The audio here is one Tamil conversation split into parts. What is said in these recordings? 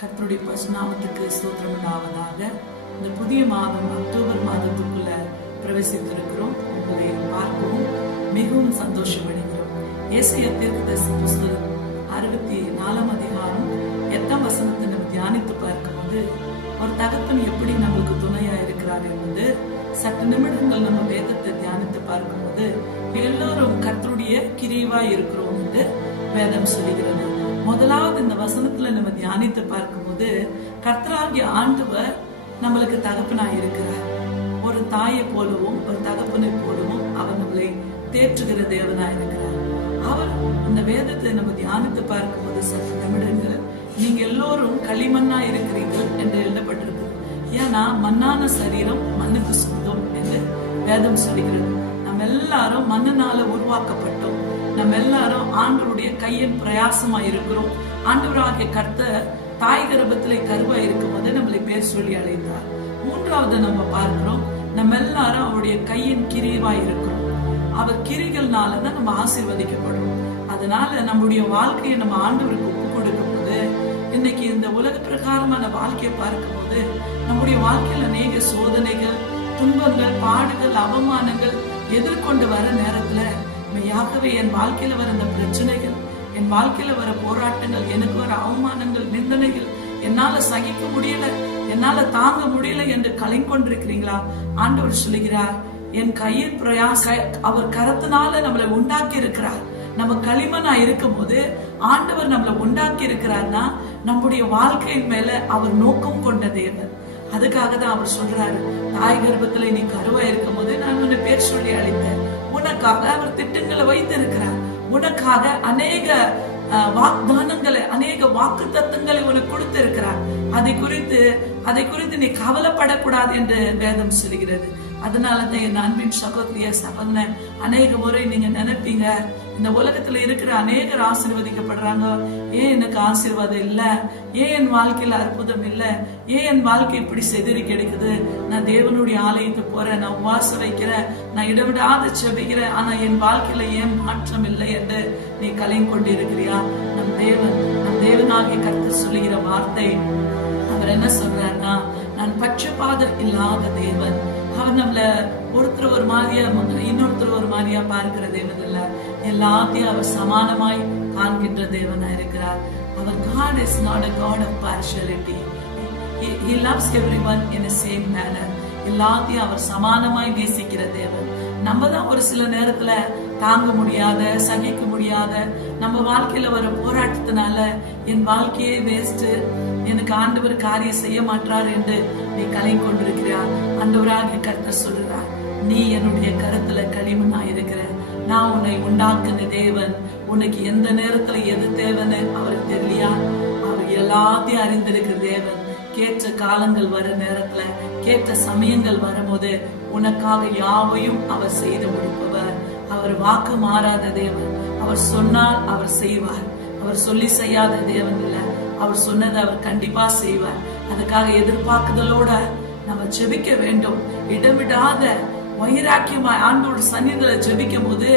கர்த்தருடைய பரிசுநாமத்துக்கு ஸ்தோத்திரம் உண்டாவதாக. இந்த புதிய மாதம் அக்டோபர் மாதத்துக்குள்ள பிரவேசித்திருக்கிறோம். உங்களை பார்க்கவும் மிகவும் சந்தோஷம் அடைகிறோம். ஏசாயா தீர்க்கதரிசி புஸ்தகம் 64 அதிகாரம் 8 வசனத்தை நம்ம தியானித்து பார்க்கும்போது ஒரு தகப்பன் எப்படி நம்மளுக்கு துணையா இருக்கிறார் என்பது சற்று நிமிடங்கள் நம்ம வேதத்தை தியானித்து பார்க்கும்போது எல்லோரும் கர்த்தருடைய கிரீவா இருக்கிறோம் என்று வேதம் சொல்லுகிறது. முதலாவது இந்த வசனத்துல நம்ம தியானித்து பார்க்கும்போது கர்த்தராகிய ஆண்டவர் நம்மளுக்கு தகப்பனாய் இருக்கிறார். ஒரு தாயை போலவும் ஒரு தகப்பனை போலவும் அவர் நம்மளை தேற்றுகிற தேவனாய் இருக்கிறார். அவர் இந்த வேதத்தை நம்ம தியானித்து பார்க்கும்போது சற்று நிமிடங்கள் நீங்க எல்லோரும் களிமண்ணா இருக்கிறீர்கள் என்று எழுதப்பட்டிருக்கு. ஏன்னா மண்ணான சரீரம் மண்ணுக்கு சொந்தம் என்று வேதம் சொல்லுகிறது. நம்ம எல்லாரும் மண்ணினால உருவாக்கப்பட்டோம். நம்ம எல்லாரும் ஆண்டவருடைய கையின் பிரயாசமா இருக்கிறோம். ஆண்டவராகிய கர்த்தர் தாய் கர்ப்பத்திலே கருவா இருக்கும் போது நம்மளை பேர் சொல்லி அழைத்தார். மூன்றாவது நம்ம பார்க்கிறோம், நம்ம எல்லாரும் அவருடைய கையின் கிரீவா இருக்கிறோம். அவர் கிரிகள்னாலதான் நம்ம ஆசீர்வதிக்கப்படுறோம். அதனால நம்முடைய வாழ்க்கையை நம்ம ஆண்டவருக்கு ஒப்பு கொடுக்கும் போது இன்னைக்கு இந்த உலக பிரகாரமான வாழ்க்கையை பார்க்கும் போது நம்முடைய வாழ்க்கையில அநேக சோதனைகள், துன்பங்கள், பாடுகள், அவமானங்கள் எதிர்கொண்டு வர நேரத்துல மெய்யாகவே என் வாழ்க்கையில வர இந்த பிரச்சனைகள், என் வாழ்க்கையில வர போராட்டங்கள், எனக்கு வர அவமானங்கள், நிந்தனைகள் என்னால சகிக்க முடியல, என்னால தாங்க முடியல என்று கலைங்கொண்டிருக்கிறீங்களா? ஆண்டவர் சொல்லுகிறார், என் கையின் பிரயாச அவர் கரத்தினால நம்மளை உண்டாக்கி இருக்கிறார். நம்ம களிமண்ணா இருக்கும் போது ஆண்டவர் நம்மளை உண்டாக்கி இருக்கிறார்னா நம்முடைய வாழ்க்கையின் மேல அவர் நோக்கம் கொண்ட தேவன். அதுக்காக தான் அவர் சொல்றாரு, தாய் கர்ப்பத்துல நீ கருவா இருக்கும் போது நான் உன்னை பேர் சொல்லி அழைத்தேன். உனக்காக அவர் திட்டங்களை வைத்திருக்கிறார். உனக்காக அநேக வாக்தானங்களை, அநேக வாக்கு தத்தங்களை உனக்கு கொடுத்திருக்கிறார். அதை குறித்து நீ கவலைப்படக்கூடாது என்று வேதம் சொல்கிறது. அதனாலதான் என் அன்பின் சகோதரிய சகோதரன் அநேக முறை நீங்க நினைப்பீங்க, இந்த உலகத்துல இருக்கிற அநேகர் ஆசீர்வதிக்கப்படுறாங்க, ஏன் எனக்கு ஆசீர்வாதம் இல்ல, ஏன் என் வாழ்க்கையில அற்புதம் இல்ல, ஏன் என் வாழ்க்கை இப்படி செதறி கிடைக்குது, நான் தேவனுடைய ஆலயத்துக்கு போறேன், நான் உபவாசம் வைக்கிறேன், நான் இடவிடாத செபிக்கிறேன், ஆனா என் வாழ்க்கையில ஏன் மாற்றம் இல்லை என்று நீ கலைந்து கொண்டு இருக்கிறியா? நம் தேவனாகிய கர்த்தர் சொல்லுகிற வார்த்தை, அவர் என்ன சொல்றாருன்னா, நான் பட்சபாதம் இல்லாத தேவன். அவர் நம்மள ஒருத்தர் ஒரு மாதிரியா இன்னொருத்தர் ஒரு மாதிரியா பார்க்கிற தேவன் இல்ல, எல்லாத்தையும் அவர் சமானமாய் காண்கின்ற தேவனா இருக்கிறார். அவர் God is not a God of partiality. He loves everyone in the same manner. எல்லாத்தையும் அவர் சமானமாய் நேசிக்கிற தேவன். நம்ம தான் ஒரு சில நேரத்துல தாங்க முடியாத, சகிக்க முடியாத, நம்ம வாழ்க்கையில வர போராட்டத்தினால என் வாழ்க்கையே வேஸ்ட், எனக்கு ஆண்டவர் காரியம் செய்ய மாட்டார் என்று நீ கலைந்து கொண்டிருக்கிறார். ஆண்டவராகிய கர்த்தர் சொல்றார், நீ என்னுடைய கருத்துல களிமண்ணா இருக்கிற, நான் உன்னை உண்டாக்குன தேவன். உனக்கு எந்த நேரத்துல எது தேவைன்னு அவருக்கு தெரியலையா? அவர் எல்லாத்தையும் அறிந்திருக்கிற தேவன். கேட்ட காலங்கள் வர நேரத்துல, கேட்ட சமயங்கள் வரும்போது உனக்காக யாவையும் அவர் செய்து முடிப்பவர். அவர் வாக்கு மாறாத தேவன். அவர் சொன்னால் அவர் செய்வார். அவர் சொல்லி செய்யாத தேவன் இல்ல, அவர் சொன்னதை அவர் கண்டிப்பா செய்வார். அதுக்காக எதிர்பார்க்குதலோட நம்ம ஜெபிக்க வேண்டும். இடமிடாத வைராக்கியமா ஆண்டோட சந்நிதியில ஜெபிக்கும் போது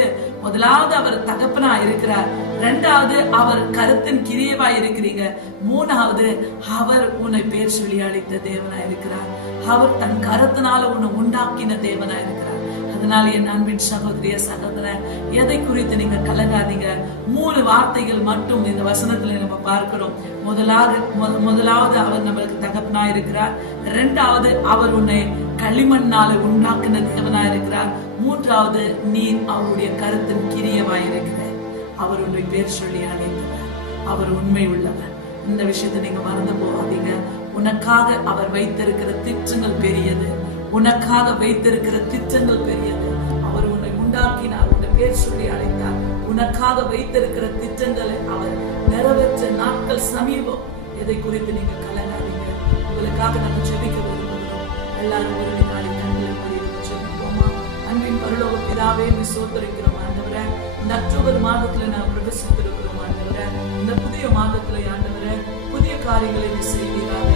முதலாவது அவர் தகப்பனா இருக்கிறார், இரண்டாவது அவர் கருத்தின் கிரியவா இருக்கிறீங்க, மூணாவது அவர் உன்னை பேர் சொல்லி அழைத்த தேவனா இருக்கிறார். அவர் தன் கருத்தினால உன்னை உண்டாக்கின தேவனா இருக்கிறார். அதனால என் அன்பின் சகோதரிய சகோதரன், எதை குறித்து நீங்க கலங்காதீங்க. 3 வார்த்தைகள் மட்டும் இந்த வசனத்துல நம்ம பார்க்கிறோம். முதலாவது அவர் நம்மளுக்கு தகப்பனா இருக்கிறார், இரண்டாவது அவர் உன்னை களிமண்ணால உண்டாக்குன தேவனா இருக்கிறார், மூன்றாவது நீ அவருடைய கருத்தின் கிரியவாய் இருக்கிற. அவர் உன்னை பேர் சொல்லி அழைத்தவர், அவர் உண்மை உள்ளவர். இந்த விஷயத்தை நீங்க மறந்து போகாதீங்க. உனக்காக அவர் வைத்திருக்கிற திட்டங்கள் பெரியது. உனக்காக வைத்திருக்கிற திட்டங்கள் பெரியது. அவர் உன்னை உண்டாக்கினார், உன்னை பேர் சொல்லி அழைத்தார். உனக்காக வைத்திருக்கிற திட்டங்களை அவர் நிறைவேற்ற நாட்கள் சமீபம். எதை குறித்து நீங்க கலங்காதீங்க. உங்களுக்காக நம்ம ஜெபிக்க விரும்புகிறோம். எல்லாரும் ஒரு நாளை கண்களை மூடி ஜெபிப்போமா? அன்பின் பரலோக பிதாவே, ஸ்தோத்திரிக்கிறோம் ஆண்டவரே. இந்த அக்டோபர் மாதத்துல நான் பிரவேசித்திருக்கிறோம் ஆண்டவரே. இந்த புதிய மாதத்துல ஆண்டவரே புதிய காரியங்களை செய்வீராக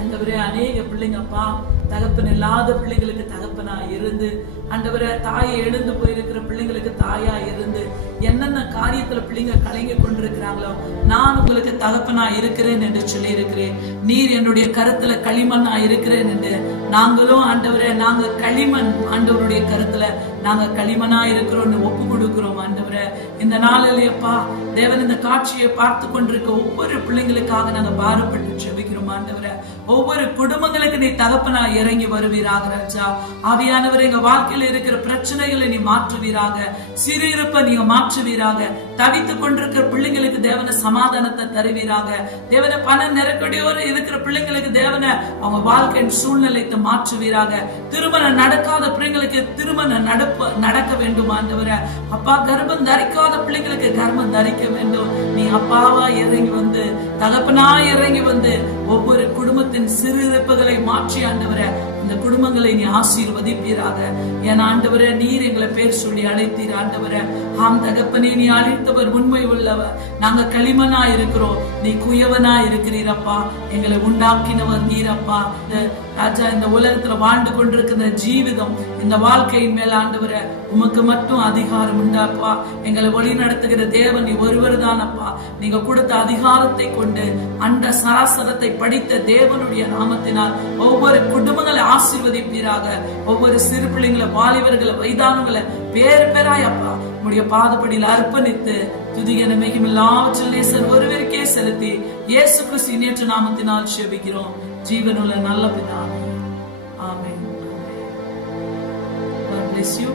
ஆண்டவரே. அநேக பிள்ளைங்கப்பா தகப்பன் இல்லாத பிள்ளைங்களுக்கு தகப்பனா இருந்து, ஆண்டவரே தாயை எழுந்து போயிருக்கிற பிள்ளைங்களுக்கு தாயா இருந்து, என்னென்ன காரியத்துல பிள்ளைங்க கலங்கி கொண்டிருக்கிறாங்களோ, நான் உங்களுக்கு தகப்பனா இருக்கிறேன் என்று சொல்லி இருக்கிறேன். நீர் என்னுடைய கருத்துல களிமண்ணா இருக்கிறேன் என்று நாங்களும் ஆண்டவரே, நாங்க களிமண் ஆண்டவருடைய கருத்துல நாங்க களிமண்ணா இருக்கிறோம் ஒப்பு கொடுக்கிறோம். ஆண்டவரே, இந்த நாளிலேயப்பா தேவன் இந்த காட்சியை பார்த்து கொண்டிருக்க ஒவ்வொரு பிள்ளைங்களுக்காக நாங்க பாரப்பட்டு ஜெபிக்கிறோம். ஆண்டவரே, ஒவ்வொரு குடும்பங்களுக்கு நீ தகப்பனா இறங்கி வருவீராக ராஜா. ஆவியானவர், எங்க வாழ்க்கையில இருக்கிற பிரச்சனைகளை நீ மாற்றுவீராக, சிறுஇருப்பை நீங்க மாற்றுவீராக, தவித்துக் கொண்டிருக்கிற பிள்ளைங்களுக்கு தேவன சமாதானத்தை தருவீராக. தேவன பண நெருக்கடியோடு இருக்கிற பிள்ளைங்களுக்கு தேவன அவங்க வாழ்க்கையின் சூழ்நிலையை மாற்றுவீராக. திருமணம் நடக்காத பிள்ளைங்களுக்கு திருமணம் நடக்க வேண்டும். ஆண்டவரே அப்பா, கர்ப்பம் தரிக்காத பிள்ளைங்களுக்கு கர்ப்பம் தரிக்க வேண்டும். நீ அப்பாவா இறங்கி வந்து, தகப்பனா இறங்கி வந்து ஒவ்வொரு குடும்பத்தின் சிறுஇருப்புகளை மாற்றி ஆண்டவரே இந்த குடும்பங்களை நீ ஆசீர்வதிப்பீராக. என் ஆண்டவரே, நீர் எங்களை பேர் சொல்லி அழைத்தீர். ஆண்டவரே, ஆம் தகப்பனே, நீ அழைத்தவர் உண்மை உள்ளவர். நாங்க களிமனா இருக்கிறோம், நீ குயவனா இருக்கிறீரப்பா. எங்களை உண்டாக்கினவர் நீரப்பா. ராஜா, இந்த உலகத்துல வாழ்ந்து கொண்டிருக்கிற ஜீவிதம், இந்த வாழ்க்கையின் மேல ஆண்டவரே உமக்கு மட்டும் அதிகாரம் உண்டாப்பா. எங்களை வழி நடத்துகிற தேவன் நீ ஒருவர் தானப்பா. நீங்க கொடுத்த அதிகாரத்தை கொண்டு அந்த சராசரத்தை படித்த தேவனுடைய நாமத்தினால் ஒவ்வொரு குடும்பங்களை ஆசீர்வதிப்பீராக. ஒவ்வொரு சிறு பிள்ளைங்களை, வாலிபர்களை, வயதானவங்களை பேர் பேராயப்பா உடைய பாதப்படியில் அர்ப்பணித்து துதிகன மிகுமில்லாவற்றில் ஒருவருக்கே செலுத்தி இயேசு கிறிஸ்து நேற்று நாமத்தினால் ஜெபிக்கிறோம் ஜீவனுள்ள நல்ல பிதாவே. ஆமென். God bless you.